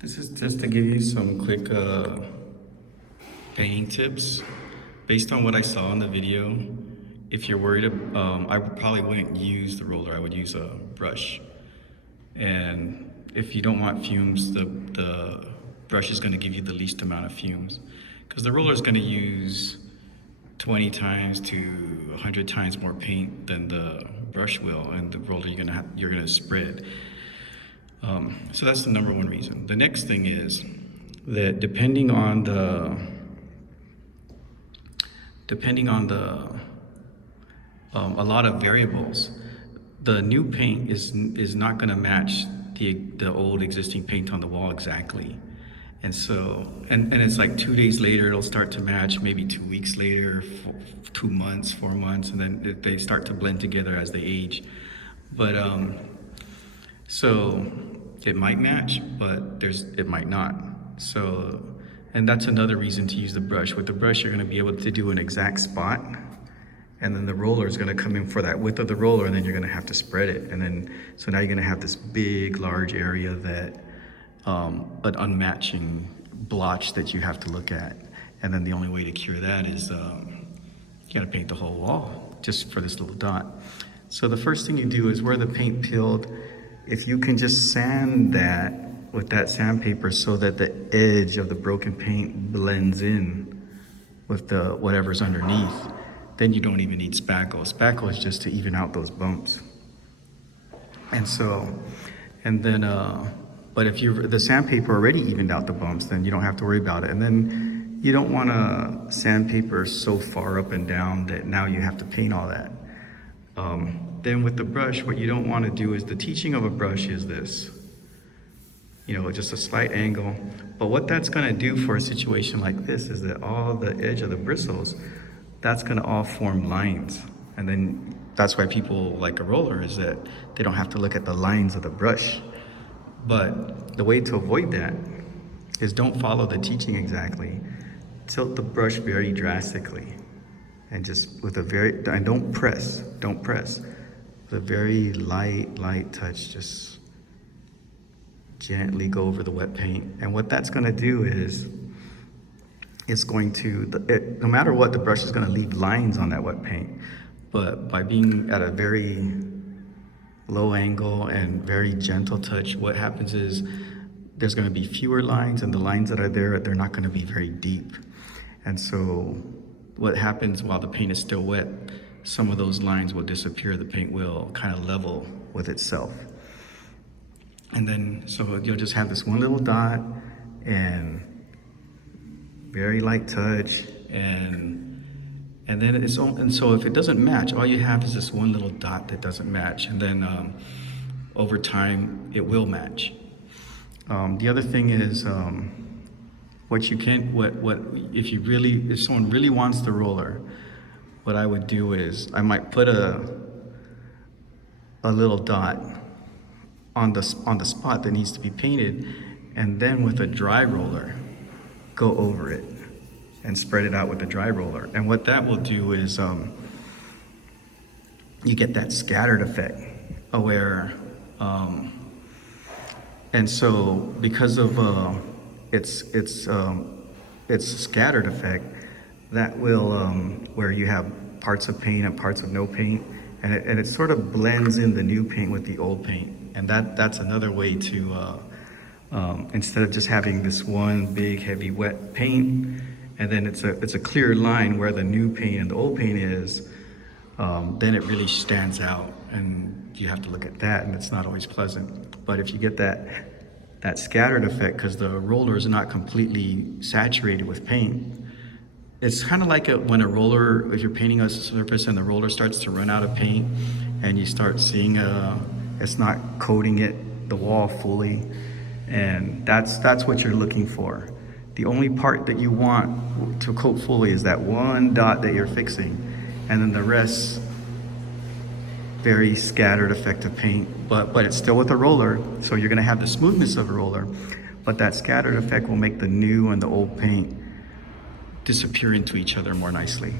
This is just to give you some quick painting tips. Based on what I saw in the video, if you're worried, I probably wouldn't use the roller. I would use a brush. And if you don't want fumes, the brush is going to give you the least amount of fumes. Because the roller is going to use 20 times to 100 times more paint than the brush will, and the roller you're gonna spread. So that's the number one reason. The next thing is that depending on the a lot of variables, the new paint is not going to match the old existing paint on the wall exactly. And so, and it's like 2 days later, it'll start to match, maybe 2 weeks later, 2 months, 4 months, and then they start to blend together as they age. But so it might match, but it might not. So, and that's another reason to use the brush. With the brush, you're going to be able to do an exact spot, and then the roller is going to come in for that width of the roller, and then you're going to have to spread it. And then, so now you're going to have this big, large area that, an unmatching blotch that you have to look at. And then the only way to cure that is you got to paint the whole wall just for this little dot. So the first thing you do is where the paint peeled, if you can just sand that with that sandpaper so that the edge of the broken paint blends in with the whatever's underneath, then you don't even need spackle. Spackle is just to even out those bumps. And so, and then, but if the sandpaper already evened out the bumps, then you don't have to worry about it. And then you don't want to sandpaper so far up and down that now you have to paint all that. Then with the brush, what you don't want to do is, the teaching of a brush is this, just a slight angle. But what that's going to do for a situation like this is that all the edge of the bristles, that's going to all form lines. And then that's why people like a roller, is that they don't have to look at the lines of the brush. But the way to avoid that is don't follow the teaching exactly. Tilt the brush very drastically, and just and don't press. With a very light touch, just gently go over the wet paint. And what that's going to do is, it's going to, no matter what, the brush is going to leave lines on that wet paint. But by being at a very low angle and very gentle touch, what happens is there's going to be fewer lines, and the lines that are there, they're not going to be very deep. And so what happens while the paint is still wet, some of those lines will disappear. The paint will kind of level with itself. And then, so you'll just have this one little dot and very light touch, and then and so if it doesn't match, all you have is this one little dot that doesn't match, and then over time it will match. The other thing is, if someone really wants the roller, what I would do is I might put a little dot on the spot that needs to be painted, and then with a dry roller, go over it and spread it out with the dry roller. And what that will do is you get that scattered effect where, and so because of its scattered effect, that will, where you have parts of paint and parts of no paint, and it sort of blends in the new paint with the old paint. And that's another way to, instead of just having this one big heavy wet paint, and then it's a clear line where the new paint and the old paint is, then it really stands out, and you have to look at that, and it's not always pleasant. But if you get that scattered effect, because the roller is not completely saturated with paint, it's kind of like when a roller, if you're painting a surface and the roller starts to run out of paint, and you start seeing it's not coating the wall fully, and that's what you're looking for. The only part that you want to coat fully is that one dot that you're fixing, and then the rest, very scattered effect of paint, but it's still with a roller, so you're gonna have the smoothness of a roller, but that scattered effect will make the new and the old paint disappear into each other more nicely.